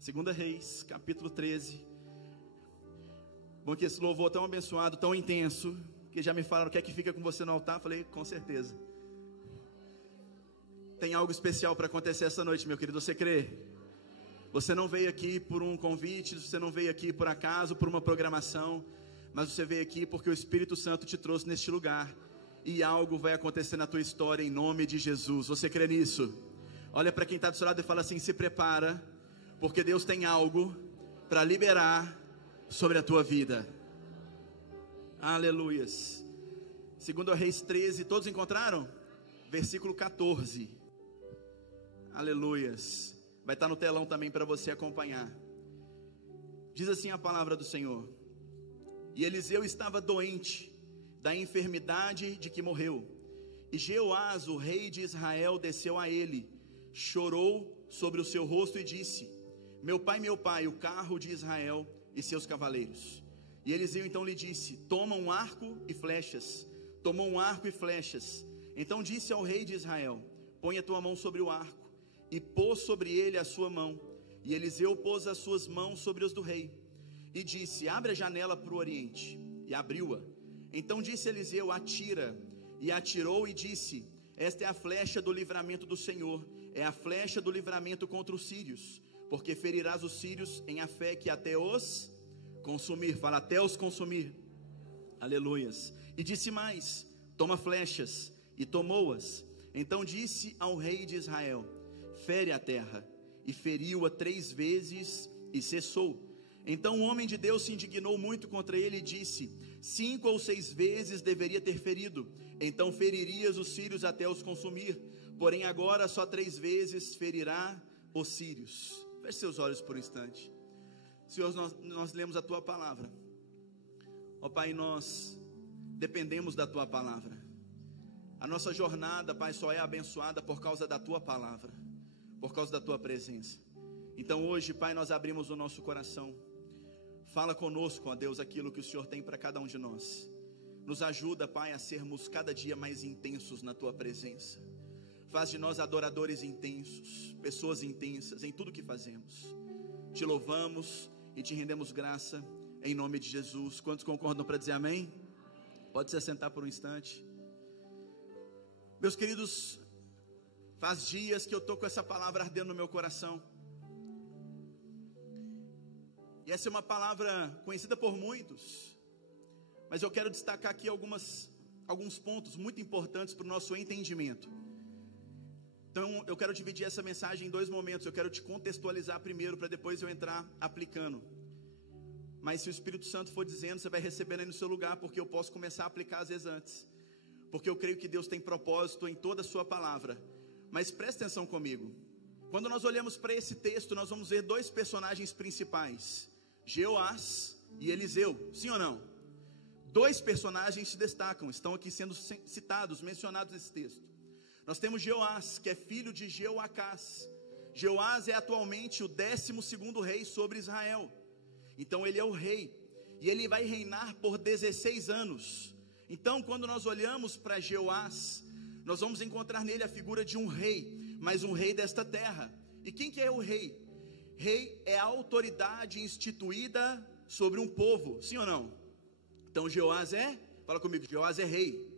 2 Reis, capítulo 13. Bom que esse louvor tão abençoado, tão intenso, que já me falaram o que é que fica com você no altar. Falei, com certeza. Tem algo especial para acontecer essa noite, meu querido, você crê? Você não veio aqui por um convite, você não veio aqui por acaso, por uma programação, mas você veio aqui porque o Espírito Santo te trouxe neste lugar, e algo vai acontecer na tua história em nome de Jesus. Você crê nisso? Olha para quem está do seu lado e fala assim: se prepara, porque Deus tem algo para liberar sobre a tua vida. Aleluias. 2 Reis 13, todos encontraram? Versículo 14. Aleluias. Vai estar no telão também para você acompanhar. Diz assim a palavra do Senhor: e Eliseu estava doente da enfermidade de que morreu, e Jeoás, o rei de Israel, desceu a ele, chorou sobre o seu rosto e disse: meu pai, o carro de Israel e seus cavaleiros. E Eliseu então lhe disse: toma um arco e flechas. Tomou um arco e flechas. Então disse ao rei de Israel: põe a tua mão sobre o arco. E pôs sobre ele a sua mão. E Eliseu pôs as suas mãos sobre as do rei. E disse: abre a janela para o oriente. E abriu-a. Então disse Eliseu: atira. E atirou e disse: esta é a flecha do livramento do Senhor. É a flecha do livramento contra os sírios. Porque ferirás os sírios em a fé que até os consumir. Fala, até os consumir. Aleluias. E disse mais: toma flechas. E tomou-as. Então disse ao rei de Israel: fere a terra. E feriu-a 3 vezes e cessou. Então o homem de Deus se indignou muito contra ele e disse: 5 ou 6 vezes deveria ter ferido, então feririas os sírios até os consumir. Porém agora só 3 vezes ferirá os sírios. Feche seus olhos por um instante. Senhor, nós lemos a Tua palavra. Ó Pai, nós dependemos da Tua palavra. A nossa jornada, Pai, só é abençoada por causa da Tua palavra, por causa da Tua presença. Então hoje, Pai, nós abrimos o nosso coração. Fala conosco, ó Deus, aquilo que o Senhor tem para cada um de nós. Nos ajuda, Pai, a sermos cada dia mais intensos na Tua presença. Faz de nós adoradores intensos, pessoas intensas em tudo que fazemos. Te louvamos e te rendemos graça em nome de Jesus. Quantos concordam para dizer amém? Pode se assentar por um instante. Meus queridos, faz dias que eu estou com essa palavra ardendo no meu coração. E essa é uma palavra conhecida por muitos, mas eu quero destacar aqui alguns pontos muito importantes para o nosso entendimento. Então eu quero dividir essa mensagem em 2 momentos. Eu quero te contextualizar primeiro, para depois eu entrar aplicando. Mas se o Espírito Santo for dizendo, você vai recebendo aí no seu lugar, porque eu posso começar a aplicar às vezes antes, porque eu creio que Deus tem propósito em toda a sua palavra. Mas presta atenção comigo. Quando nós olhamos para esse texto, nós vamos ver 2 personagens principais: Jeoás e Eliseu. Sim ou não? 2 personagens se destacam, estão aqui sendo citados, mencionados nesse texto. Nós temos Jeoás, que é filho de Jeoacás. Jeoás é atualmente o 12º rei sobre Israel. Então ele é o rei, e ele vai reinar por 16 anos. Então quando nós olhamos para Jeoás, nós vamos encontrar nele a figura de um rei, mas um rei desta terra. E quem que é o rei? Rei é a autoridade instituída sobre um povo, sim ou não? Então Jeoás fala comigo, Jeoás é rei.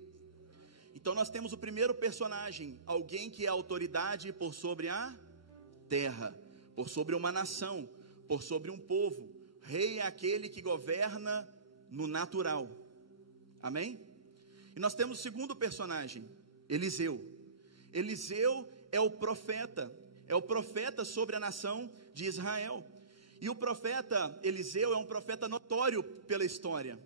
Então nós temos o primeiro personagem, alguém que é autoridade por sobre a terra, por sobre uma nação, por sobre um povo. Rei é aquele que governa no natural, amém? E nós temos o segundo personagem, Eliseu. Eliseu é o profeta sobre a nação de Israel. E o profeta Eliseu é um profeta notório pela história,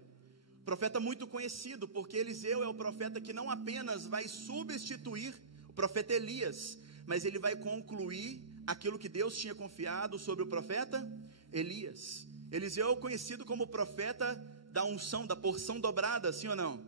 profeta muito conhecido, porque Eliseu é o profeta que não apenas vai substituir o profeta Elias, mas ele vai concluir aquilo que Deus tinha confiado sobre o profeta Elias. Eliseu é conhecido como o profeta da unção, da porção dobrada, sim ou não?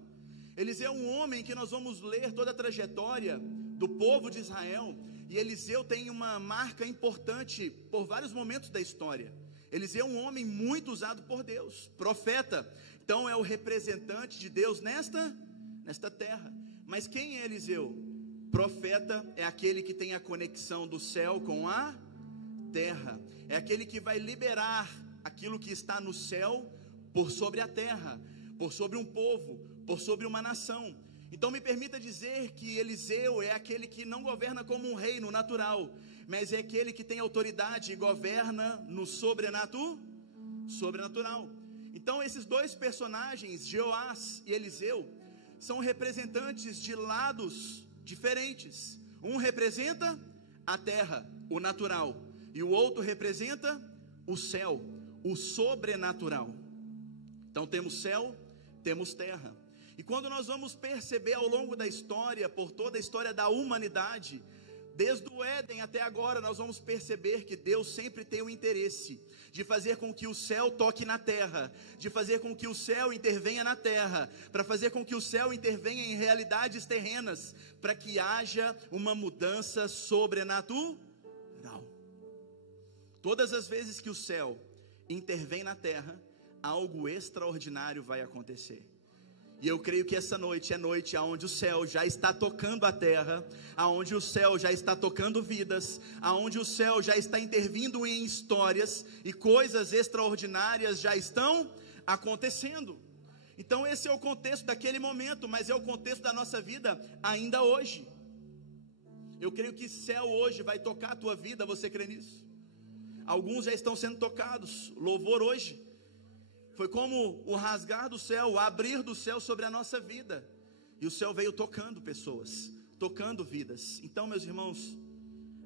Eliseu é um homem que nós vamos ler toda a trajetória do povo de Israel, e Eliseu tem uma marca importante por vários momentos da história. Eliseu é um homem muito usado por Deus, profeta, então é o representante de Deus nesta terra. Mas quem é Eliseu? Profeta é aquele que tem a conexão do céu com a terra. É aquele que vai liberar aquilo que está no céu por sobre a terra, por sobre um povo, por sobre uma nação. Então me permita dizer que Eliseu é aquele que não governa como um rei no natural, mas é aquele que tem autoridade e governa no sobrenatural. Então esses dois personagens, Jeoás e Eliseu, são representantes de lados diferentes. Um representa a terra, o natural, e o outro representa o céu, o sobrenatural. Então temos céu, temos terra. E quando nós vamos perceber ao longo da história, por toda a história da humanidade, desde o Éden até agora, nós vamos perceber que Deus sempre tem o interesse de fazer com que o céu toque na terra, de fazer com que o céu intervenha na terra, para fazer com que o céu intervenha em realidades terrenas, para que haja uma mudança sobrenatural. Todas as vezes que o céu intervém na terra, algo extraordinário vai acontecer. E eu creio que essa noite é noite onde o céu já está tocando a terra, aonde o céu já está tocando vidas, aonde o céu já está intervindo em histórias e coisas extraordinárias já estão acontecendo. Então esse é o contexto daquele momento, mas é o contexto da nossa vida ainda hoje. Eu creio que céu hoje vai tocar a tua vida, você crê nisso? Alguns já estão sendo tocados, louvor hoje foi como o rasgar do céu, o abrir do céu sobre a nossa vida. E o céu veio tocando pessoas, tocando vidas. Então, meus irmãos,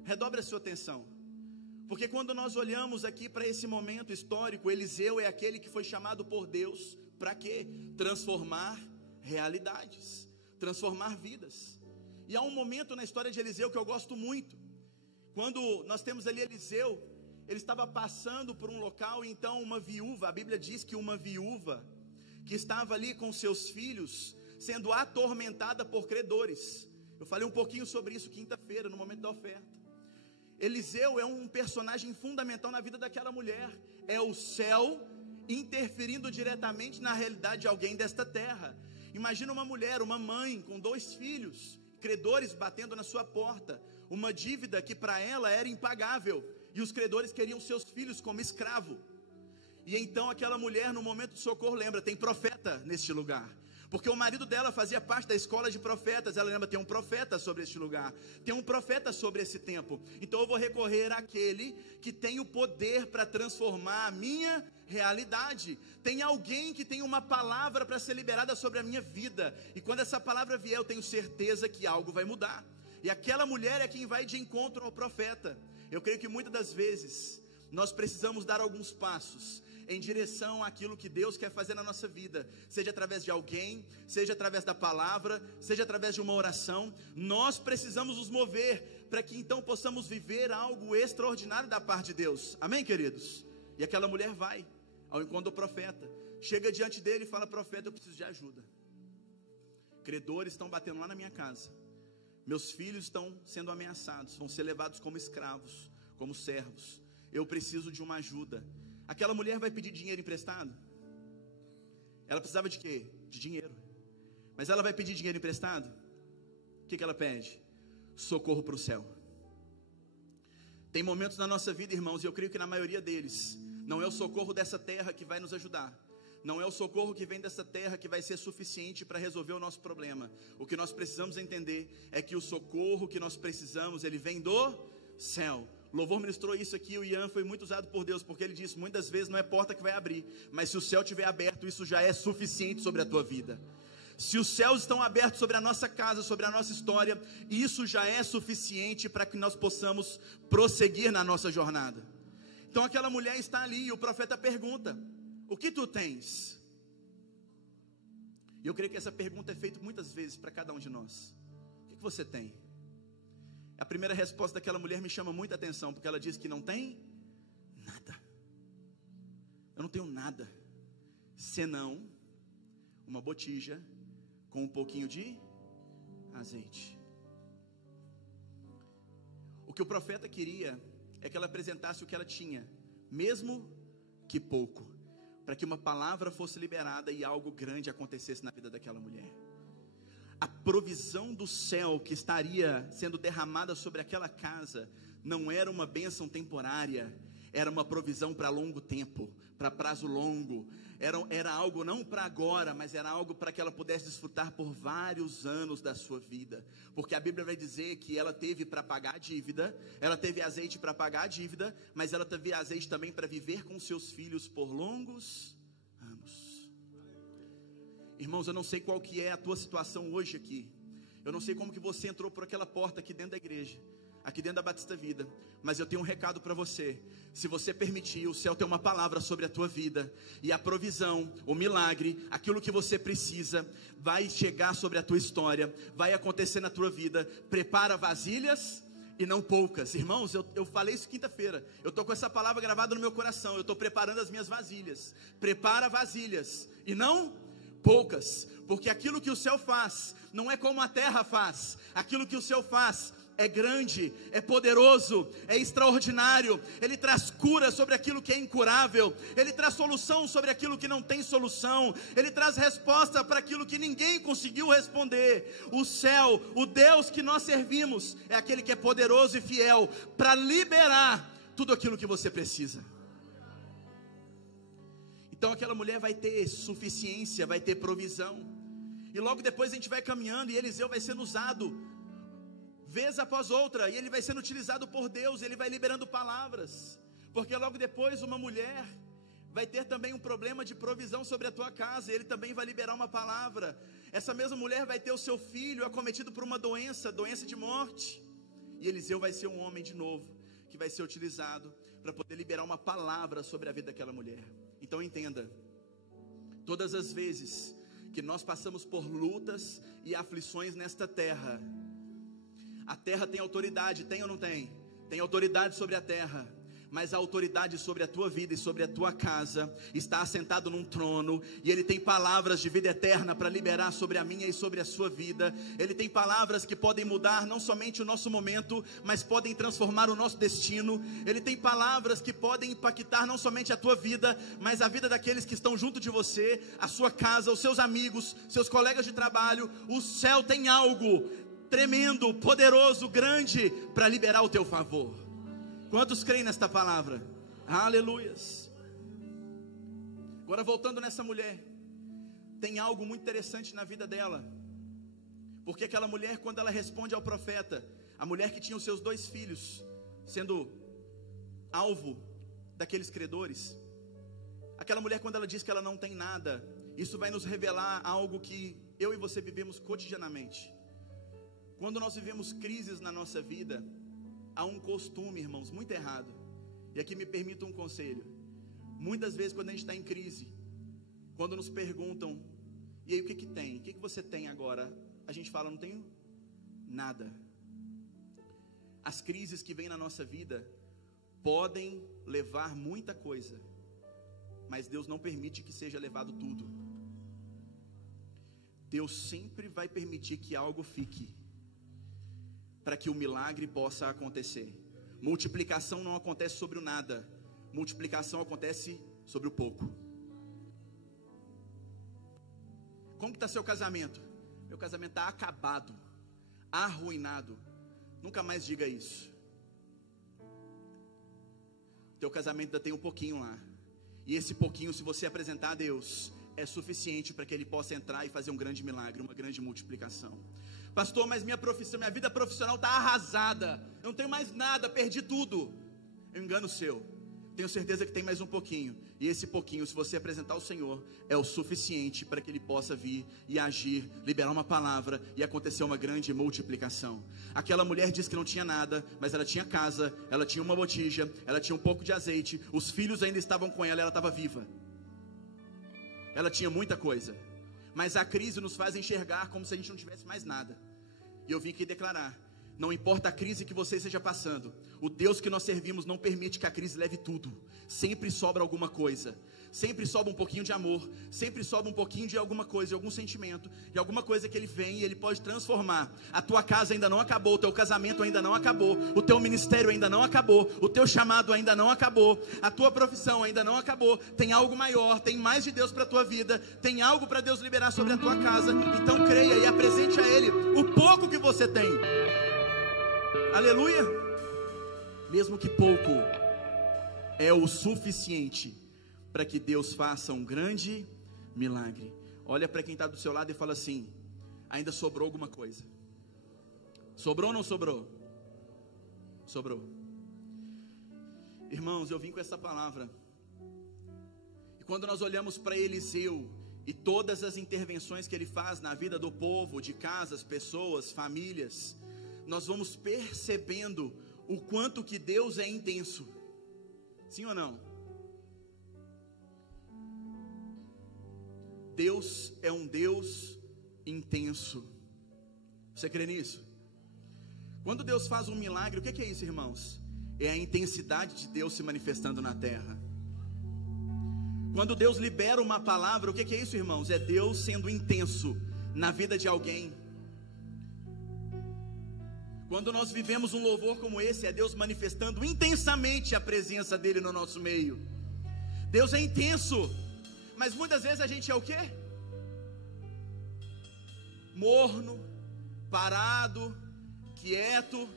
redobre a sua atenção. Porque quando nós olhamos aqui para esse momento histórico, Eliseu é aquele que foi chamado por Deus para quê? Transformar realidades, transformar vidas. E há um momento na história de Eliseu que eu gosto muito. Quando nós temos ali Eliseu, ele estava passando por um local, e então uma viúva, a Bíblia diz que uma viúva que estava ali com seus filhos, sendo atormentada por credores. Eu falei um pouquinho sobre isso quinta-feira, no momento da oferta. Eliseu é um personagem fundamental na vida daquela mulher. É o céu interferindo diretamente na realidade de alguém desta terra. Imagina uma mulher, uma mãe com 2 filhos, credores batendo na sua porta, uma dívida que para ela era impagável, e os credores queriam seus filhos como escravo. E então aquela mulher, no momento de socorro, lembra, tem profeta neste lugar, porque o marido dela fazia parte da escola de profetas. Ela lembra, tem um profeta sobre este lugar, tem um profeta sobre esse tempo. Então eu vou recorrer àquele que tem o poder para transformar a minha realidade. Tem alguém que tem uma palavra para ser liberada sobre a minha vida, e quando essa palavra vier, eu tenho certeza que algo vai mudar. E aquela mulher é quem vai de encontro ao profeta. Eu creio que muitas das vezes nós precisamos dar alguns passos em direção àquilo que Deus quer fazer na nossa vida, seja através de alguém, seja através da palavra, seja através de uma oração. Nós precisamos nos mover para que então possamos viver algo extraordinário da parte de Deus. Amém, queridos? E aquela mulher vai ao encontro do profeta, chega diante dele e fala: profeta, eu preciso de ajuda. Credores estão batendo lá na minha casa. Meus filhos estão sendo ameaçados, vão ser levados como escravos, como servos. Eu preciso de uma ajuda. Aquela mulher vai pedir dinheiro emprestado? Ela precisava de quê? De dinheiro. Mas ela vai pedir dinheiro emprestado? O que ela pede? Socorro para o céu. Tem momentos na nossa vida, irmãos, e eu creio que na maioria deles, não é o socorro dessa terra que vai nos ajudar. Não é o socorro que vem dessa terra que vai ser suficiente para resolver o nosso problema. O que nós precisamos entender é que o socorro que nós precisamos, ele vem do céu. O louvor ministrou isso aqui, o Ian foi muito usado por Deus, porque ele disse, muitas vezes não é porta que vai abrir, mas se o céu estiver aberto, isso já é suficiente sobre a tua vida. Se os céus estão abertos sobre a nossa casa, sobre a nossa história, isso já é suficiente para que nós possamos prosseguir na nossa jornada. Então aquela mulher está ali e o profeta pergunta: o que tu tens? E eu creio que essa pergunta é feita muitas vezes para cada um de nós. O que você tem? A primeira resposta daquela mulher me chama muita atenção, porque ela diz que não tem nada. Eu não tenho nada, senão uma botija com um pouquinho de azeite. O que o profeta queria é que ela apresentasse o que ela tinha, mesmo que pouco, para que uma palavra fosse liberada e algo grande acontecesse na vida daquela mulher. A provisão do céu que estaria sendo derramada sobre aquela casa não era uma bênção temporária, era uma provisão para longo tempo, para prazo longo. Era algo não para agora, mas era algo para que ela pudesse desfrutar por vários anos da sua vida. Porque a Bíblia vai dizer que ela teve para pagar a dívida, ela teve azeite para pagar a dívida, mas ela teve azeite também para viver com seus filhos por longos anos. Irmãos, eu não sei qual que é a tua situação hoje aqui. Eu não sei como que você entrou por aquela porta aqui dentro da igreja, aqui dentro da Batista Vida, mas eu tenho um recado para você. Se você permitir, o céu tem uma palavra sobre a tua vida, e a provisão, o milagre, aquilo que você precisa, vai chegar sobre a tua história, vai acontecer na tua vida. Prepara vasilhas e não poucas. Irmãos, eu falei isso quinta-feira, eu estou com essa palavra gravada no meu coração, eu estou preparando as minhas vasilhas. Prepara vasilhas e não poucas, porque aquilo que o céu faz, não é como a terra faz. Aquilo que o céu faz é grande, é poderoso, é extraordinário. Ele traz cura sobre aquilo que é incurável, Ele traz solução sobre aquilo que não tem solução, Ele traz resposta para aquilo que ninguém conseguiu responder. O céu, o Deus que nós servimos, é aquele que é poderoso e fiel para liberar tudo aquilo que você precisa. Então aquela mulher vai ter suficiência, vai ter provisão, e logo depois a gente vai caminhando, e Eliseu vai sendo usado vez após outra, e ele vai sendo utilizado por Deus. Ele vai liberando palavras, porque logo depois uma mulher vai ter também um problema de provisão sobre a tua casa, e ele também vai liberar uma palavra. Essa mesma mulher vai ter o seu filho acometido por uma doença de morte, e Eliseu vai ser um homem de novo, que vai ser utilizado para poder liberar uma palavra sobre a vida daquela mulher. Então entenda, todas as vezes que nós passamos por lutas e aflições nesta terra, a terra tem autoridade, tem ou não tem? Tem autoridade sobre a terra, mas a autoridade sobre a tua vida e sobre a tua casa está assentado num trono, e Ele tem palavras de vida eterna para liberar sobre a minha e sobre a sua vida. Ele tem palavras que podem mudar não somente o nosso momento, mas podem transformar o nosso destino. Ele tem palavras que podem impactar não somente a tua vida, mas a vida daqueles que estão junto de você, a sua casa, os seus amigos, seus colegas de trabalho. O céu tem algo tremendo, poderoso, grande para liberar o teu favor. Quantos creem nesta palavra? Aleluias. Agora voltando nessa mulher, tem algo muito interessante na vida dela, porque aquela mulher, quando ela responde ao profeta, a mulher que tinha os seus 2 filhos sendo alvo daqueles credores, aquela mulher, quando ela diz que ela não tem nada, isso vai nos revelar algo que eu e você vivemos cotidianamente. Quando nós vivemos crises na nossa vida, há um costume, irmãos, muito errado. E aqui me permita um conselho. Muitas vezes quando a gente está em crise, quando nos perguntam, e aí o que que tem? O que que você tem agora? A gente fala, não tenho nada. As crises que vêm na nossa vida podem levar muita coisa, mas Deus não permite que seja levado tudo. Deus sempre vai permitir que algo fique, para que o milagre possa acontecer. Multiplicação não acontece sobre o nada, multiplicação acontece sobre o pouco. Como que está seu casamento? Meu casamento está acabado, arruinado. Nunca mais diga isso. Teu casamento ainda tem um pouquinho lá, e esse pouquinho, se você apresentar a Deus, é suficiente para que Ele possa entrar e fazer um grande milagre, uma grande multiplicação. Pastor, mas minha vida profissional está arrasada, eu não tenho mais nada, perdi tudo. É um engano seu. Tenho certeza que tem mais um pouquinho, e esse pouquinho, se você apresentar ao Senhor, é o suficiente para que Ele possa vir e agir, liberar uma palavra e acontecer uma grande multiplicação. Aquela mulher disse que não tinha nada, mas ela tinha casa, ela tinha uma botija, ela tinha um pouco de azeite, os filhos ainda estavam com ela estava viva. Ela tinha muita coisa, mas a crise nos faz enxergar como se a gente não tivesse mais nada. E eu vim aqui declarar, não importa a crise que você esteja passando, o Deus que nós servimos não permite que a crise leve tudo. Sempre sobra alguma coisa, sempre sobra um pouquinho de amor, sempre sobra um pouquinho de alguma coisa, de algum sentimento, de alguma coisa que Ele vem e Ele pode transformar. A tua casa ainda não acabou, o teu casamento ainda não acabou, o teu ministério ainda não acabou, o teu chamado ainda não acabou, a tua profissão ainda não acabou. Tem algo maior, tem mais de Deus para a tua vida, tem algo para Deus liberar sobre a tua casa. Então creia e apresente a Ele o pouco que você tem. Aleluia. mesmo que pouco, é o suficiente para que Deus faça um grande milagre. Olha para quem está do seu lado e fala assim: ainda sobrou alguma coisa. Sobrou ou não sobrou? Sobrou. Irmãos, eu vim com essa palavra, e quando nós olhamos para Eliseu e todas as intervenções que ele faz na vida do povo, de casas, pessoas, famílias, nós vamos percebendo o quanto que Deus é intenso. Sim ou não? Deus é um Deus intenso. Você crê nisso? Quando Deus faz um milagre, o que é isso, irmãos? É a intensidade de Deus se manifestando na terra. Quando Deus libera uma palavra, o que é isso, irmãos? É Deus sendo intenso na vida de alguém. Quando nós vivemos um louvor como esse, é Deus manifestando intensamente a presença dele no nosso meio. Deus é intenso, mas muitas vezes a gente é o quê? Morno, parado, quieto.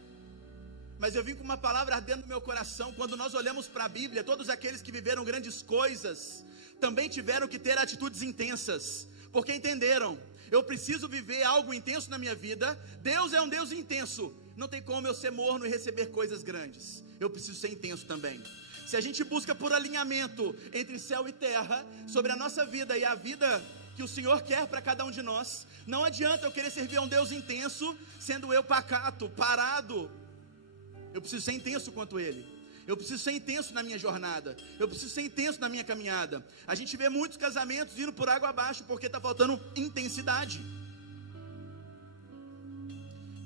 Mas eu vim com uma palavra ardendo no meu coração. Quando nós olhamos para a Bíblia, todos aqueles que viveram grandes coisas também tiveram que ter atitudes intensas, porque entenderam: eu preciso viver algo intenso na minha vida. Deus é um Deus intenso, não tem como eu ser morno e receber coisas grandes. Eu preciso ser intenso também. Se a gente busca por alinhamento entre céu e terra sobre a nossa vida e a vida que o Senhor quer para cada um de nós, não adianta eu querer servir a um Deus intenso sendo eu pacato, parado. Eu preciso ser intenso quanto Ele. Eu preciso ser intenso na minha jornada. Eu preciso ser intenso na minha caminhada. A gente vê muitos casamentos indo por água abaixo porque está faltando intensidade.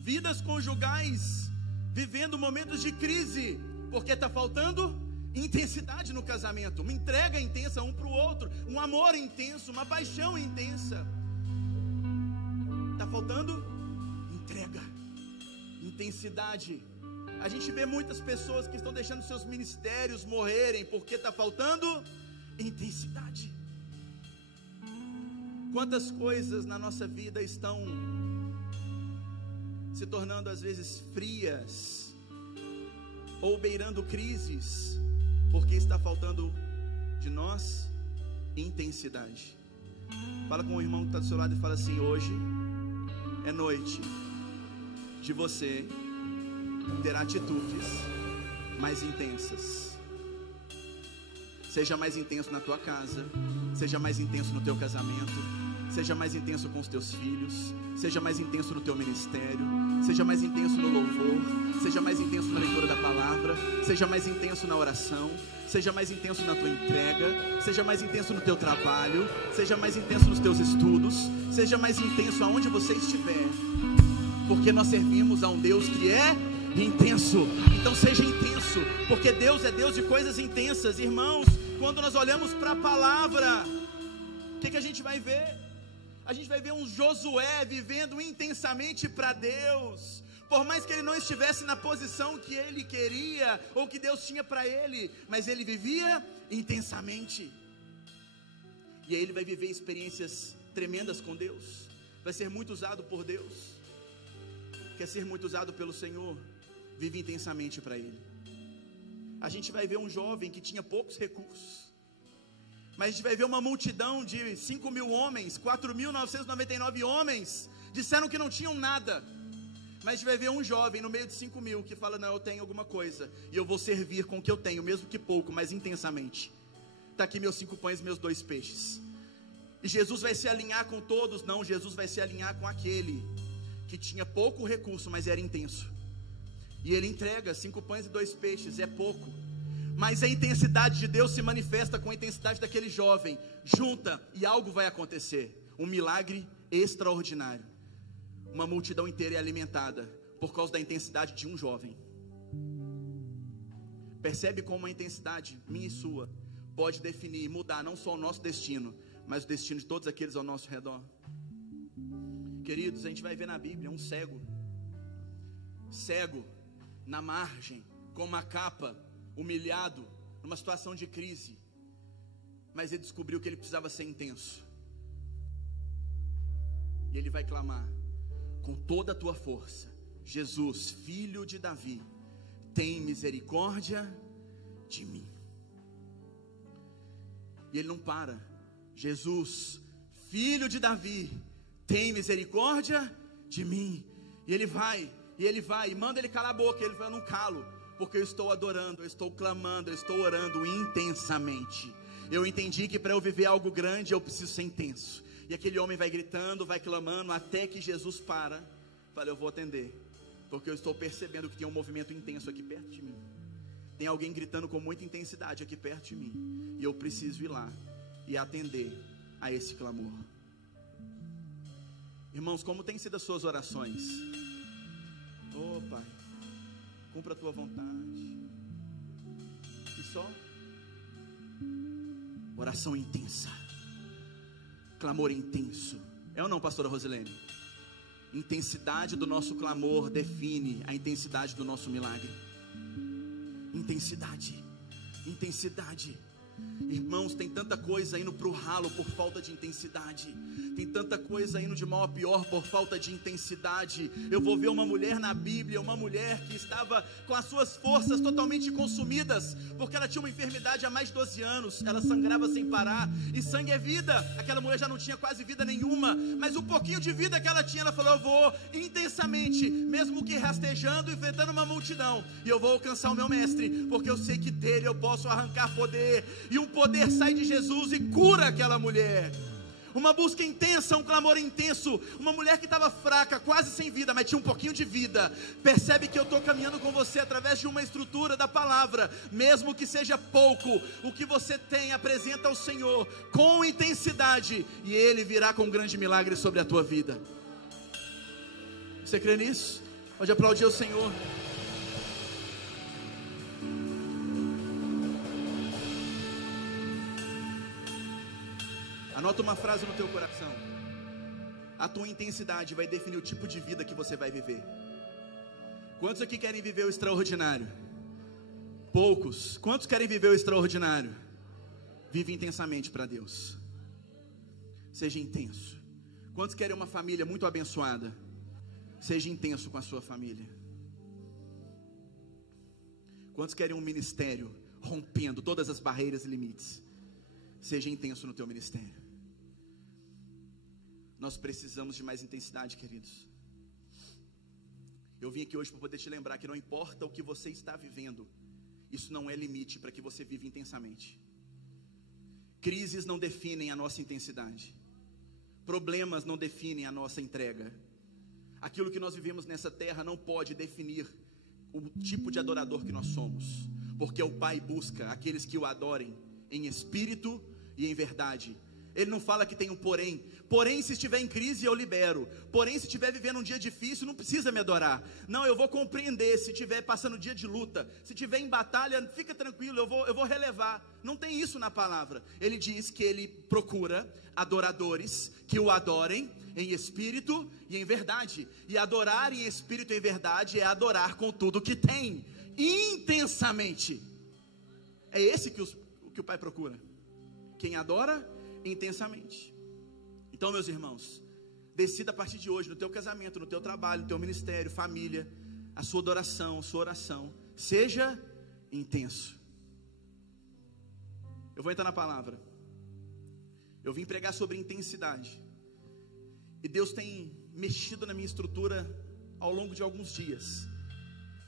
Vidas conjugais vivendo momentos de crise porque está faltando intensidade no casamento. Uma entrega intensa um para o outro, um amor intenso, uma paixão intensa. Está faltando entrega, intensidade. A gente vê muitas pessoas que estão deixando seus ministérios morrerem porque está faltando intensidade. Quantas coisas na nossa vida estão se tornando às vezes frias ou beirando crises porque está faltando de nós intensidade. Fala com o irmão que está do seu lado e fala assim: hoje é noite de você ter atitudes mais intensas. Seja mais intenso na tua casa, seja mais intenso no teu casamento, seja mais intenso com os teus filhos, seja mais intenso no teu ministério, seja mais intenso no louvor, seja mais intenso na leitura da palavra, seja mais intenso na oração, seja mais intenso na tua entrega, seja mais intenso no teu trabalho, seja mais intenso nos teus estudos, seja mais intenso aonde você estiver, porque nós servimos a um Deus que é intenso. Então seja intenso, porque Deus é Deus de coisas intensas. Irmãos, quando nós olhamos para a palavra, o que a gente vai ver? A gente vai ver um Josué vivendo intensamente para Deus, por mais que ele não estivesse na posição que ele queria, ou que Deus tinha para ele, mas ele vivia intensamente, e aí ele vai viver experiências tremendas com Deus, vai ser muito usado por Deus. Quer ser muito usado pelo Senhor? Vive intensamente para Ele. A gente vai ver um jovem que tinha poucos recursos, mas a gente vai ver uma multidão de 5.000 homens, 4.999 homens, disseram que não tinham nada, mas a gente vai ver um jovem no meio de 5.000 que fala: não, eu tenho alguma coisa, e eu vou servir com o que eu tenho, mesmo que pouco, mas intensamente. Está aqui meus 5 pães e meus 2 peixes. E Jesus vai se alinhar com todos? Não, Jesus vai se alinhar com aquele que tinha pouco recurso, mas era intenso. E ele entrega 5 pães e 2 peixes, é pouco, mas a intensidade de Deus se manifesta com a intensidade daquele jovem, junta, e algo vai acontecer, um milagre extraordinário. Uma multidão inteira é alimentada por causa da intensidade de um jovem. Percebe como a intensidade minha e sua pode definir e mudar não só o nosso destino, mas o destino de todos aqueles ao nosso redor. Queridos, a gente vai ver na Bíblia um cego na margem, com uma capa, humilhado, numa situação de crise, mas ele descobriu que ele precisava ser intenso, e ele vai clamar com toda a tua força: Jesus, filho de Davi, tem misericórdia de mim. E ele não para. Jesus, filho de Davi, tem misericórdia de mim. E ele vai, e manda ele calar a boca. Ele fala: eu não calo, porque eu estou adorando, eu estou clamando, eu estou orando intensamente. Eu entendi que para eu viver algo grande, eu preciso ser intenso. E aquele homem vai gritando, vai clamando, até que Jesus para. Fala: eu vou atender, porque eu estou percebendo que tem um movimento intenso aqui perto de mim. Tem alguém gritando com muita intensidade aqui perto de mim, e eu preciso ir lá e atender a esse clamor. Irmãos, como tem sido as suas orações? Oh Pai, cumpra a tua vontade. E só oração intensa, clamor intenso. É ou não, pastora Rosilene? Intensidade do nosso clamor define a intensidade do nosso milagre. Intensidade. Irmãos, tem tanta coisa indo para o ralo por falta de intensidade. Tem tanta coisa indo de mal a pior por falta de intensidade. Eu vou ver uma mulher na Bíblia, uma mulher que estava com as suas forças totalmente consumidas, porque ela tinha uma enfermidade há mais de 12 anos, ela sangrava sem parar, e sangue é vida. Aquela mulher já não tinha quase vida nenhuma, mas o pouquinho de vida que ela tinha, ela falou: eu vou intensamente, mesmo que rastejando, enfrentando uma multidão, e eu vou alcançar o meu mestre, porque eu sei que dele eu posso arrancar poder. E um poder sai de Jesus e cura aquela mulher. Uma busca intensa, um clamor intenso. Uma mulher que estava fraca, quase sem vida, mas tinha um pouquinho de vida. Percebe que eu estou caminhando com você através de uma estrutura da palavra. Mesmo que seja pouco, o que você tem, apresenta ao Senhor com intensidade, e Ele virá com um grande milagre sobre a tua vida. Você crê nisso? Pode aplaudir o Senhor. Anota uma frase no teu coração: a tua intensidade vai definir o tipo de vida que você vai viver. Quantos aqui querem viver o extraordinário? Poucos. Quantos querem viver o extraordinário? Vive intensamente para Deus. Seja intenso. Quantos querem uma família muito abençoada? Seja intenso com a sua família. Quantos querem um ministério rompendo todas as barreiras e limites? Seja intenso no teu ministério. Nós precisamos de mais intensidade, queridos. Eu vim aqui hoje para poder te lembrar que não importa o que você está vivendo, isso não é limite para que você viva intensamente. Crises não definem a nossa intensidade. Problemas não definem a nossa entrega. Aquilo que nós vivemos nessa terra não pode definir o tipo de adorador que nós somos, porque o Pai busca aqueles que o adorem em espírito e em verdade. Ele não fala que tem um porém. Porém, se estiver em crise, eu libero. Porém, se estiver vivendo um dia difícil, não precisa me adorar. Não, eu vou compreender. Se estiver passando dia de luta, se estiver em batalha, fica tranquilo, eu vou relevar. Não tem isso na palavra. Ele diz que ele procura adoradores que o adorem em espírito e em verdade. E adorar em espírito e em verdade é adorar com tudo que tem, intensamente. É esse que o Pai procura. Quem adora intensamente. Então, meus irmãos, decida a partir de hoje, no teu casamento, no teu trabalho, no teu ministério, família, a sua adoração, a sua oração, seja intenso. Eu vou entrar na palavra. Eu vim pregar sobre intensidade, e Deus tem mexido na minha estrutura ao longo de alguns dias.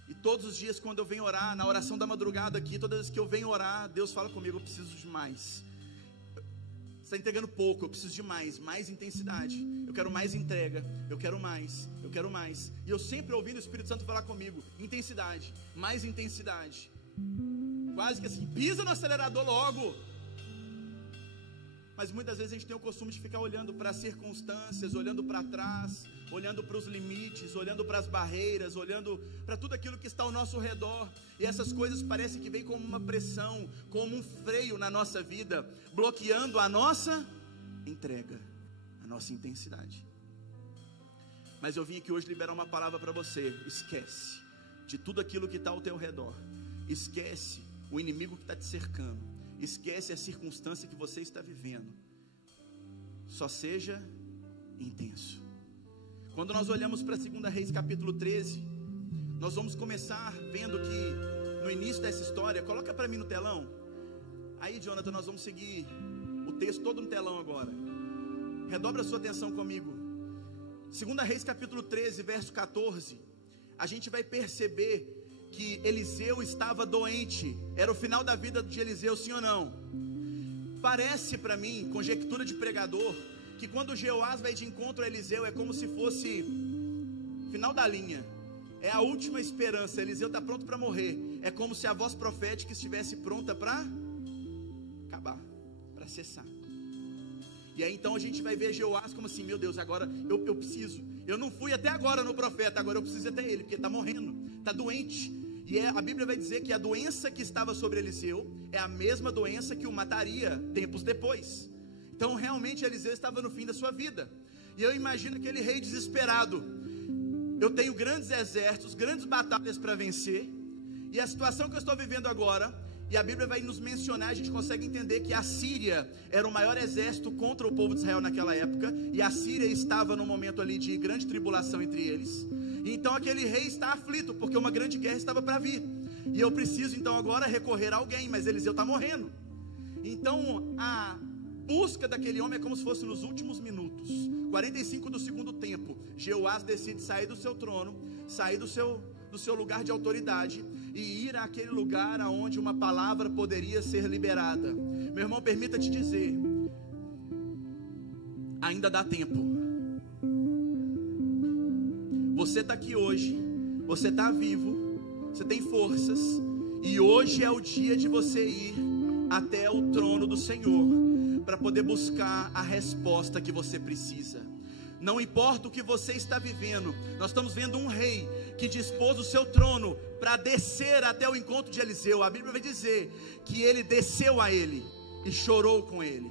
E todos os dias, quando eu venho orar, na oração da madrugada aqui, todas as vezes que eu venho orar, Deus fala comigo: eu preciso de mais. Você está entregando pouco, eu preciso de mais intensidade. Eu quero mais entrega, eu quero mais. E eu sempre ouvindo o Espírito Santo falar comigo: intensidade, mais intensidade. Quase que assim, pisa no acelerador logo. Mas muitas vezes a gente tem o costume de ficar olhando para as circunstâncias, olhando para trás, olhando para os limites, olhando para as barreiras, olhando para tudo aquilo que está ao nosso redor. E essas coisas parecem que vêm como uma pressão, como um freio na nossa vida, bloqueando a nossa entrega, a nossa intensidade. Mas eu vim aqui hoje liberar uma palavra para você: esquece de tudo aquilo que está ao teu redor, esquece o inimigo que está te cercando, esquece a circunstância que você está vivendo. Só seja intenso. Quando nós olhamos para 2 Reis capítulo 13, Nós vamos começar vendo que no início dessa história, coloca para mim no telão. Aí, Jonathan, nós vamos seguir o texto todo no telão agora. Redobra a sua atenção comigo. 2 Reis capítulo 13, verso 14. A gente vai perceber que Eliseu estava doente. Era o final da vida de Eliseu, sim ou não? Parece para mim, conjectura de pregador, que quando Jeoás vai de encontro a Eliseu, é como se fosse final da linha. É a última esperança. Eliseu está pronto para morrer. É como se a voz profética estivesse pronta para acabar, para cessar. E aí então a gente vai ver Jeoás como assim: meu Deus, agora eu preciso. Eu não fui até agora no profeta, agora eu preciso ir até ele, porque ele está morrendo, está doente. E a Bíblia vai dizer que a doença que estava sobre Eliseu é a mesma doença que o mataria tempos depois. Então realmente Eliseu estava no fim da sua vida. E eu imagino aquele rei desesperado: eu tenho grandes exércitos, grandes batalhas para vencer, e a situação que eu estou vivendo agora, e a Bíblia vai nos mencionar, a gente consegue entender que a Síria era o maior exército contra o povo de Israel naquela época, e a Síria estava num momento ali de grande tribulação entre eles. E então aquele rei está aflito, porque uma grande guerra estava para vir, e eu preciso então agora recorrer a alguém, mas Eliseu está morrendo. Então a busca daquele homem é como se fosse nos últimos minutos, 45 do segundo tempo. Jeoás decide sair do seu trono, sair do seu lugar de autoridade e ir àquele lugar onde uma palavra poderia ser liberada. Meu irmão, permita-te dizer, ainda dá tempo. Você está aqui hoje, você está vivo, você tem forças, e hoje é o dia de você ir até o trono do Senhor, para poder buscar a resposta que você precisa. Não importa o que você está vivendo, nós estamos vendo um rei que dispôs o seu trono para descer até o encontro de Eliseu. A Bíblia vai dizer que ele desceu a ele e chorou com ele.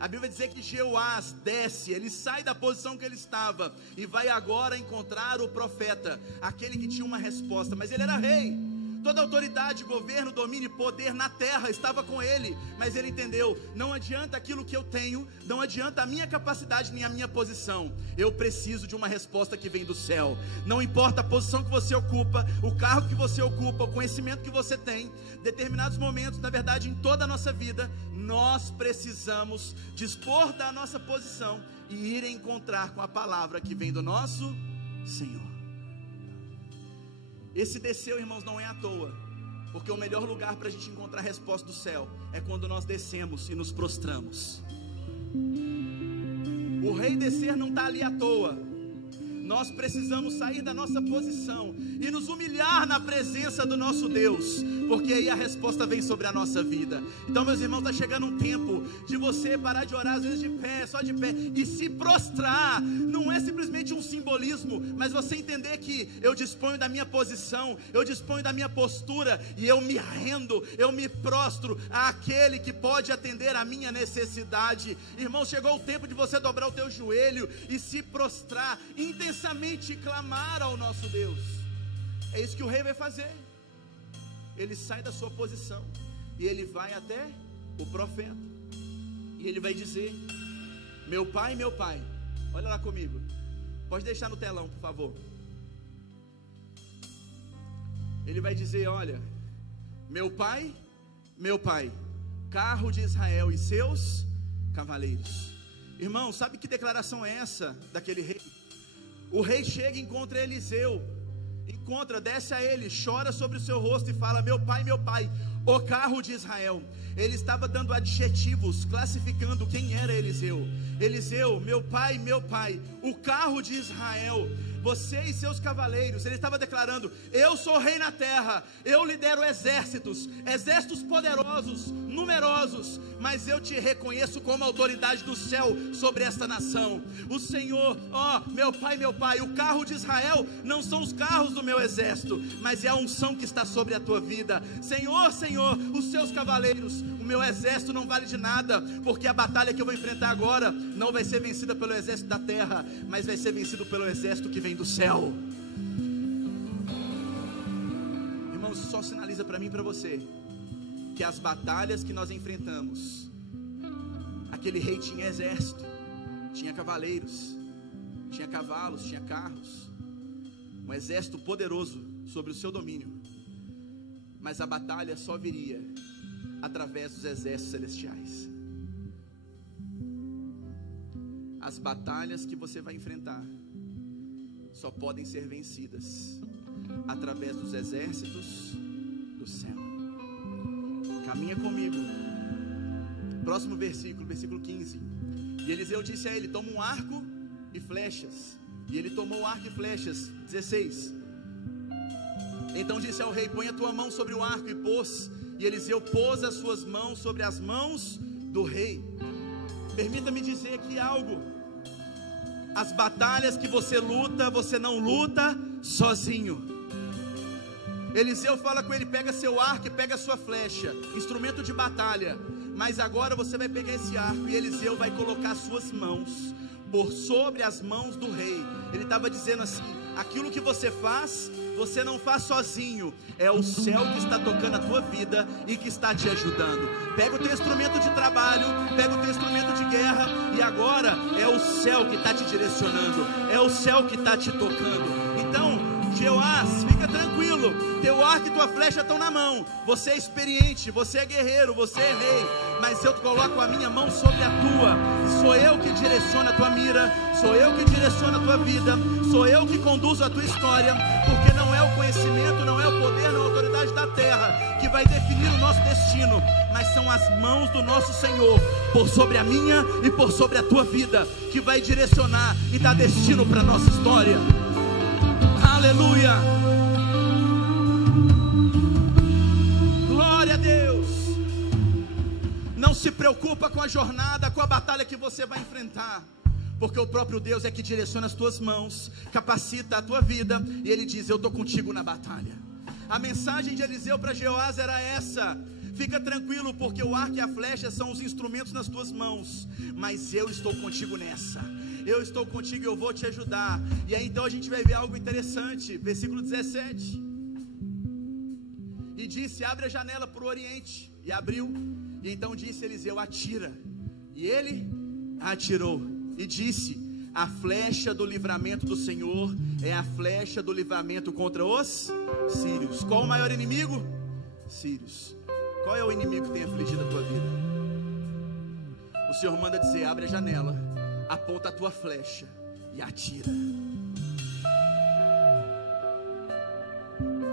A Bíblia vai dizer que Jeoás desce, ele sai da posição que ele estava e vai agora encontrar o profeta, aquele que tinha uma resposta, mas ele era rei. Toda autoridade, governo, domínio e poder na terra estava com ele, mas ele entendeu: não adianta aquilo que eu tenho, não adianta a minha capacidade nem a minha posição, eu preciso de uma resposta que vem do céu. Não importa a posição que você ocupa, o cargo que você ocupa, o conhecimento que você tem, determinados momentos, na verdade em toda a nossa vida, nós precisamos dispor da nossa posição e ir encontrar com a palavra que vem do nosso Senhor. Esse desceu, irmãos, não é à toa, porque o melhor lugar para a gente encontrar a resposta do céu é quando nós descemos e nos prostramos. O rei descer não está ali à toa. Nós precisamos sair da nossa posição e nos humilhar na presença do nosso Deus, porque aí a resposta vem sobre a nossa vida. Então, meus irmãos, está chegando um tempo de você parar de orar às vezes de pé, só de pé, e se prostrar. Não é simplesmente um simbolismo, mas você entender que eu disponho da minha posição, eu disponho da minha postura, e eu me rendo, eu me prostro àquele que pode atender a minha necessidade. Irmão, chegou o tempo de você dobrar o teu joelho e se prostrar intensamente, clamar ao nosso Deus. É isso que o rei vai fazer. Ele sai da sua posição e ele vai até o profeta, e ele vai dizer: meu pai, olha lá comigo, pode deixar no telão, por favor. Ele vai dizer: olha, meu pai, carro de Israel e seus cavaleiros. Irmão, sabe que declaração é essa daquele rei? O rei chega e encontra Eliseu, desce a ele, chora sobre o seu rosto e fala: meu pai, o carro de Israel. Ele estava dando adjetivos, classificando quem era Eliseu. Eliseu, meu pai, o carro de Israel, você e seus cavaleiros. Ele estava declarando: eu sou rei na terra, eu lidero exércitos poderosos, numerosos, mas eu te reconheço como autoridade do céu sobre esta nação. O Senhor, meu pai, o carro de Israel não são os carros do meu exército, mas é a unção que está sobre a tua vida. Senhor, os seus cavaleiros, o meu exército não vale de nada, porque a batalha que eu vou enfrentar agora não vai ser vencida pelo exército da terra, mas vai ser vencido pelo exército que vem do céu. Irmãos, isso só sinaliza para mim e para você que as batalhas que nós enfrentamos, aquele rei tinha exército, tinha cavaleiros, tinha cavalos, tinha carros, um exército poderoso sobre o seu domínio, mas a batalha só viria através dos exércitos celestiais. As batalhas que você vai enfrentar só podem ser vencidas através dos exércitos do céu. Caminha comigo. Próximo versículo, versículo 15. E Eliseu disse a ele: toma um arco e flechas. E ele tomou o arco e flechas. 16. Então disse ao rei: põe a tua mão sobre o arco. E pôs. E Eliseu pôs as suas mãos sobre as mãos do rei. Permita-me dizer aqui algo. As batalhas que você luta, você não luta sozinho. Eliseu fala com ele: pega seu arco e pega sua flecha, instrumento de batalha. Mas agora você vai pegar esse arco, e Eliseu vai colocar suas mãos por sobre as mãos do rei. Ele estava dizendo assim: aquilo que você faz, você não faz sozinho, é o céu que está tocando a tua vida e que está te ajudando. Pega o teu instrumento de trabalho, pega o teu instrumento de guerra, e agora é o céu que está te direcionando, é o céu que está te tocando. Então, Jeoás, fica tranquilo, teu arco e tua flecha estão na mão. Você é experiente, você é guerreiro, você é rei, mas eu coloco a minha mão sobre a tua. Sou eu que direciono a tua mira, sou eu que direciono a tua vida, sou eu que conduzo a tua história, porque não é o conhecimento, não é o poder, não é a autoridade da terra que vai definir o nosso destino, mas são as mãos do nosso Senhor por sobre a minha e por sobre a tua vida, que vai direcionar e dar destino para a nossa história. Aleluia, glória a Deus. Não se preocupa com a jornada, com a batalha que você vai enfrentar, porque o próprio Deus é que direciona as tuas mãos, capacita a tua vida, e Ele diz: eu estou contigo na batalha. A mensagem de Eliseu para Jeoás era essa: fica tranquilo, porque o arco e a flecha são os instrumentos nas tuas mãos, mas eu estou contigo nessa. Eu estou contigo e eu vou te ajudar. E aí então a gente vai ver algo interessante. Versículo 17. E disse: abre a janela para o oriente. E abriu. E então disse Eliseu: atira. E ele atirou. E disse: a flecha do livramento do Senhor é a flecha do livramento contra os sírios. Qual o maior inimigo? Sírios. Qual é o inimigo que tem afligido a tua vida? O Senhor manda dizer: abre a janela, aponta a tua flecha e atira.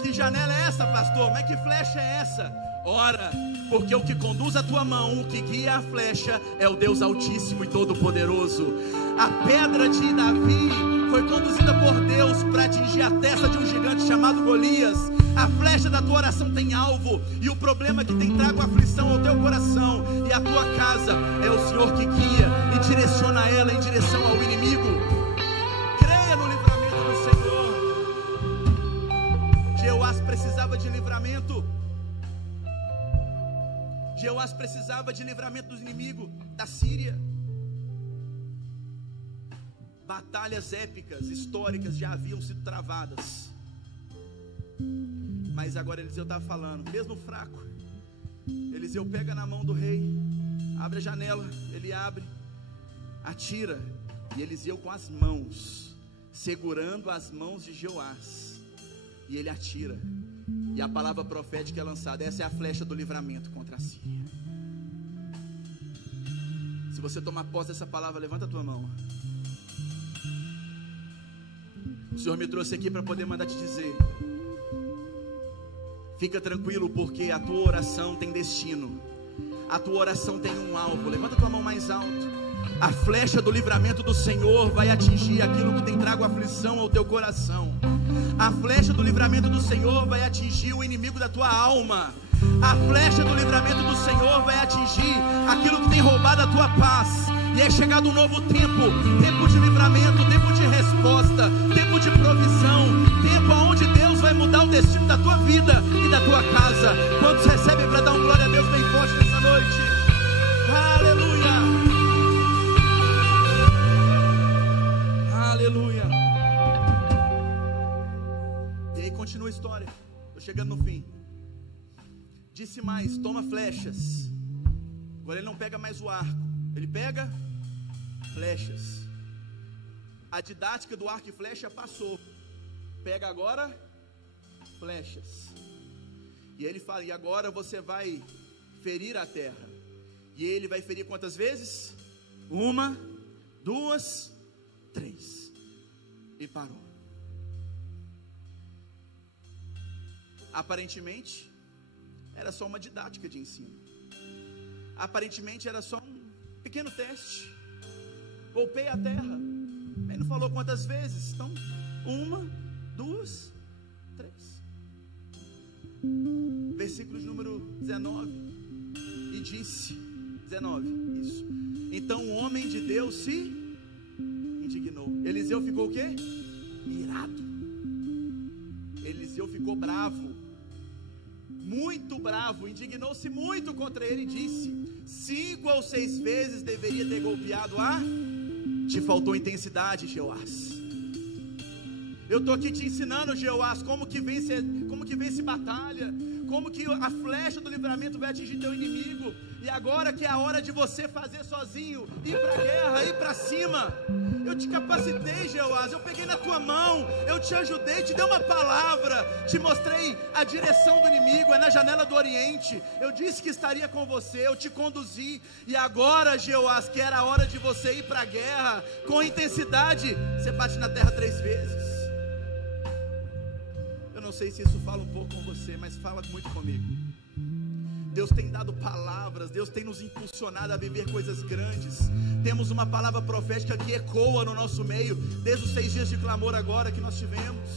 Que janela é essa, pastor? Mas que flecha é essa? Ora, porque o que conduz a tua mão, o que guia a flecha, é o Deus Altíssimo e Todo-Poderoso. A pedra de Davi foi conduzida por Deus para atingir a testa de um gigante chamado Golias. A flecha da tua oração tem alvo, e o problema que tem trago aflição ao teu coração e à tua casa é o Senhor que guia e direciona ela em direção ao inimigo. Creia no livramento do Senhor. Jeoás precisava de livramento. Jeoás precisava de livramento dos inimigos da Síria. Batalhas épicas, históricas já haviam sido travadas, mas agora Eliseu está falando, mesmo fraco, Eliseu pega na mão do rei, abre a janela, ele abre, atira, e Eliseu com as mãos, segurando as mãos de Jeoás, e ele atira, e a palavra profética é lançada. Essa é a flecha do livramento contra a Síria. Se você tomar posse dessa palavra, levanta a tua mão. O Senhor me trouxe aqui para poder mandar te dizer: fica tranquilo, porque a tua oração tem destino, a tua oração tem um alvo. Levanta a tua mão mais alto. A flecha do livramento do Senhor vai atingir aquilo que tem trago aflição ao teu coração. A flecha do livramento do Senhor vai atingir o inimigo da tua alma. A flecha do livramento do Senhor vai atingir aquilo que tem roubado a tua paz. E é chegado um novo tempo, tempo de livramento, tempo de resposta, tempo de provisão, tempo onde Deus vai mudar o destino da tua vida e da tua casa. Quantos recebem para dar um glória a Deus bem forte nessa noite? Aleluia, aleluia. E aí continua a história, estou chegando no fim. Disse mais: toma flechas. Agora ele não pega mais o arco, ele pega flechas. A didática do arco e flecha passou. Pega agora flechas. E ele fala: e agora você vai ferir a terra. E ele vai ferir quantas vezes? 1, 2, 3. E parou. Aparentemente era só uma didática de ensino. Aparentemente era só um pequeno teste. Golpeia a terra. Ele não falou quantas vezes. Então, 1, 2, 3. Versículo de número 19. E disse: 19, isso. Então o homem de Deus se indignou. Eliseu ficou o quê? Irado. Eliseu ficou bravo, muito bravo, indignou-se muito contra ele e disse: 5 ou 6 vezes deveria ter golpeado a... Te faltou intensidade, Jeoás. Eu estou aqui te ensinando, Jeoás, como que vence batalha, como que a flecha do livramento vai atingir teu inimigo. E agora que é a hora de você fazer sozinho, ir para a guerra, ir para cima. Eu te capacitei, Jeoás, eu peguei na tua mão, eu te ajudei, te dei uma palavra, te mostrei a direção do inimigo, é na janela do Oriente. Eu disse que estaria com você, eu te conduzi. E agora, Jeoás, que era a hora de você ir para a guerra, com intensidade, você bate na terra 3 vezes. Eu não sei se isso fala um pouco com você, mas fala muito comigo. Deus tem dado palavras, Deus tem nos impulsionado a viver coisas grandes. Temos uma palavra profética que ecoa no nosso meio, desde os 6 dias de clamor agora que nós tivemos.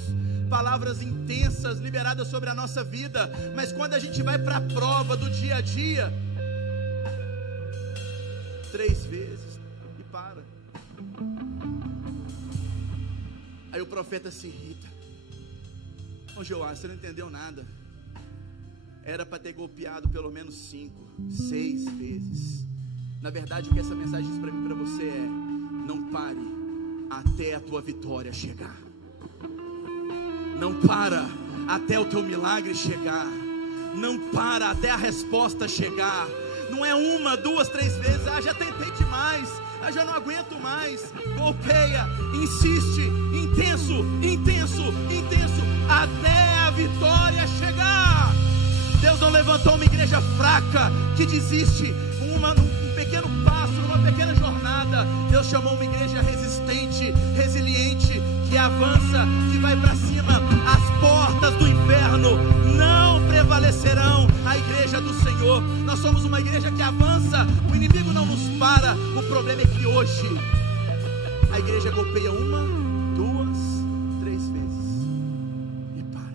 Palavras intensas liberadas sobre a nossa vida. Mas quando a gente vai para a prova do dia a dia, 3 vezes e para. Aí o profeta se irrita: ô Jeoás, você não entendeu nada. Era para ter golpeado pelo menos 5, 6 vezes. Na verdade, o que essa mensagem diz para mim e para você é: não pare até a tua vitória chegar. Não para até o teu milagre chegar. Não para até a resposta chegar. Não é 1, 2, 3 vezes. Já tentei demais, já não aguento mais. Golpeia, insiste, intenso, intenso, intenso, até a vitória chegar. Deus não levantou uma igreja fraca, que desiste num pequeno passo, numa pequena jornada. Deus chamou uma igreja resistente, resiliente, que avança, que vai para cima. As portas do inferno não prevalecerão a igreja do Senhor. Nós somos uma igreja que avança, o inimigo não nos para. O problema é que hoje a igreja golpeia 1, 2, 3 vezes e para.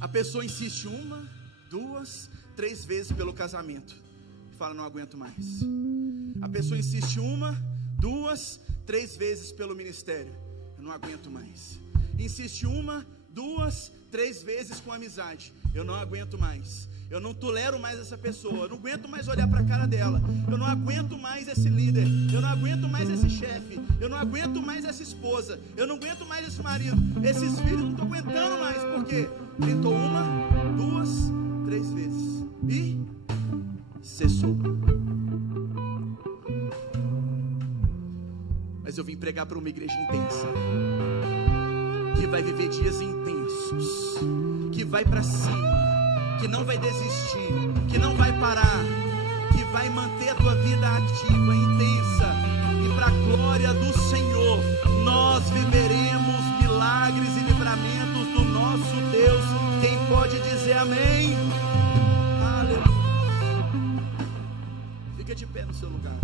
A pessoa insiste 1, 2, 3 vezes pelo casamento e fala: não aguento mais. A pessoa insiste 1, 2, 3 vezes pelo ministério: eu não aguento mais. Insiste 1, 2, 3 vezes com amizade: eu não aguento mais. Eu não tolero mais essa pessoa, eu não aguento mais olhar para a cara dela, eu não aguento mais esse líder, eu não aguento mais esse chefe, eu não aguento mais essa esposa, eu não aguento mais esse marido, esses filhos, não estou aguentando mais. Por quê? Tentou 1, 2, 3 vezes e cessou. Mas eu vim pregar para uma igreja intensa, que vai viver dias intensos, que vai para cima, que não vai desistir, que não vai parar, que vai manter a tua vida ativa, intensa. E para a glória do Senhor, nós viveremos milagres e livramentos do nosso Deus. Quem pode dizer amém? Aleluia. Fica de pé no seu lugar.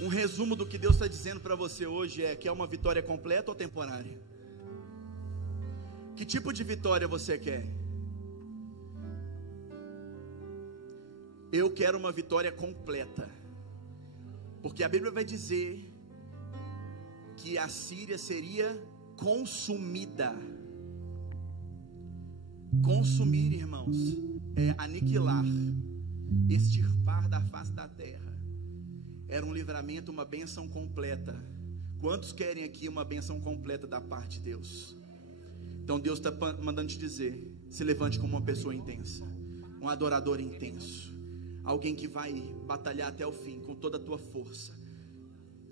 Um resumo do que Deus está dizendo para você hoje é: que é uma vitória completa ou temporária? Que tipo de vitória você quer? Eu quero uma vitória completa, porque a Bíblia vai dizer que a Síria seria consumida. Consumir, irmãos, é aniquilar, extirpar da face da terra. Era um livramento, uma bênção completa. Quantos querem aqui uma bênção completa da parte de Deus? Então Deus está mandando te dizer: se levante como uma pessoa intensa, um adorador intenso. alguém que vai batalhar até o fim com toda a tua força,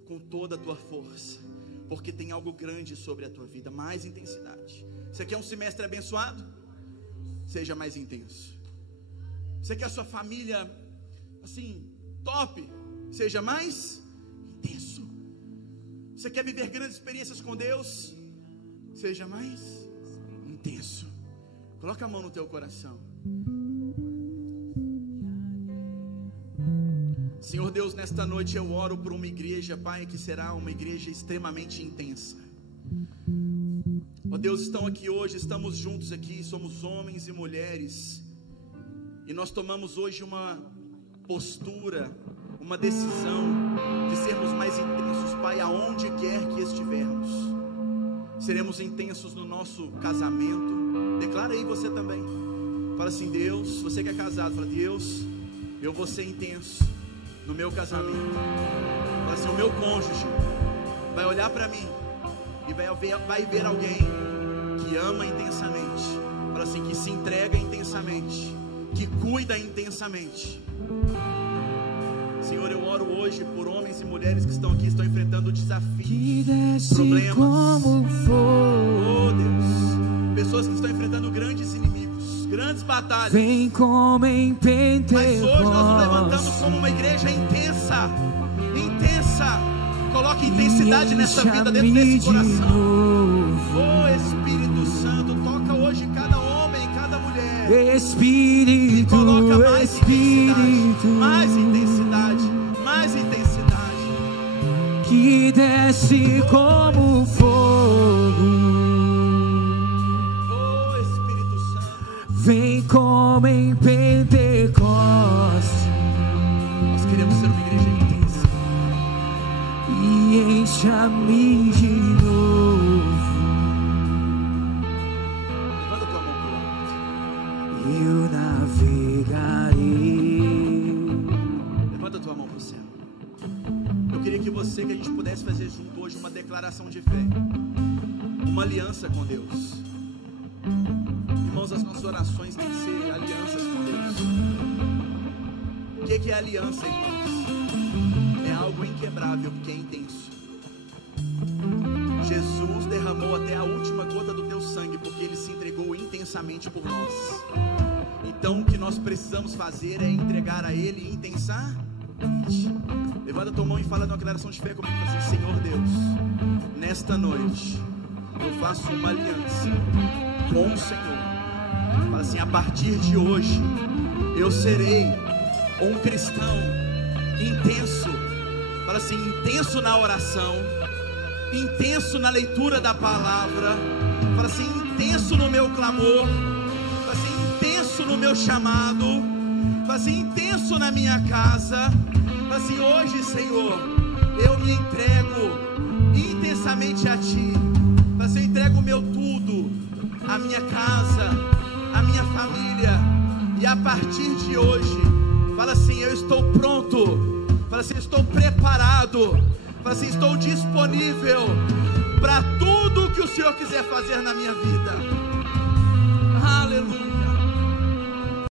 com toda a tua força, porque tem algo grande sobre a tua vida. Mais intensidade. Você quer um semestre abençoado? Seja mais intenso. Você quer a sua família assim, top? Seja mais intenso. Você quer viver grandes experiências com Deus? Seja mais intenso. Coloca a mão no teu coração. Senhor Deus, nesta noite eu oro por uma igreja, Pai, que será uma igreja extremamente intensa. Ó Deus, estão aqui hoje, estamos juntos aqui, somos homens e mulheres, e nós tomamos hoje uma postura, uma decisão de sermos mais intensos, Pai, aonde quer que estivermos. Seremos intensos no nosso casamento. Declara aí você também. Fala assim: Deus, você que é casado, fala: Deus, eu vou ser intenso no meu casamento. Fala assim: o meu cônjuge vai olhar para mim e vai ver alguém que ama intensamente. Fala assim: que se entrega intensamente, que cuida intensamente. Senhor, eu oro hoje por homens e mulheres que estão aqui, estão enfrentando desafios, problemas. Oh Deus, pessoas que estão enfrentando grandes inimigos, grandes batalhas. Vem como em Pentecostes. Mas hoje nós nos levantamos como uma igreja intensa, intensa. Coloque intensidade nessa vida, dentro desse coração. Oh Espírito Santo, toca hoje cada homem, cada mulher. Espírito, e coloca mais Espírito, mais intensidade, mais intensidade. Que desce como fogo. Oh Espírito Santo, vem como em Pentecostes. Nós queremos ser uma igreja intensa. E encha-me de novo. Levanta tua mão pro alto. Eu navegarei. Levanta tua mão pro céu. Eu queria que a gente pudesse fazer junto hoje uma declaração de fé, uma aliança com Deus. Irmãos, as nossas orações têm que ser alianças com Deus. O que é aliança, irmãos? É algo inquebrável, porque é intenso. Jesus derramou até a última gota do teu sangue, porque Ele se entregou intensamente por nós. Então o que nós precisamos fazer é entregar a Ele intensamente. Levanta a tua mão e fala uma declaração de fé comigo, assim: Senhor Deus, nesta noite eu faço uma aliança com o Senhor. Fala assim: a partir de hoje eu serei um cristão intenso. Fala assim: intenso na oração, intenso na leitura da palavra. Fala assim: intenso no meu clamor. Fala assim: intenso no meu chamado. Fala assim: intenso na minha casa. Fala assim: hoje, Senhor, eu me entrego intensamente a Ti. Fala assim: eu entrego o meu tudo, a minha casa, a minha família. E a partir de hoje, fala assim: eu estou pronto. Fala assim: estou preparado. Fala assim: estou disponível para tudo que o Senhor quiser fazer na minha vida. Aleluia.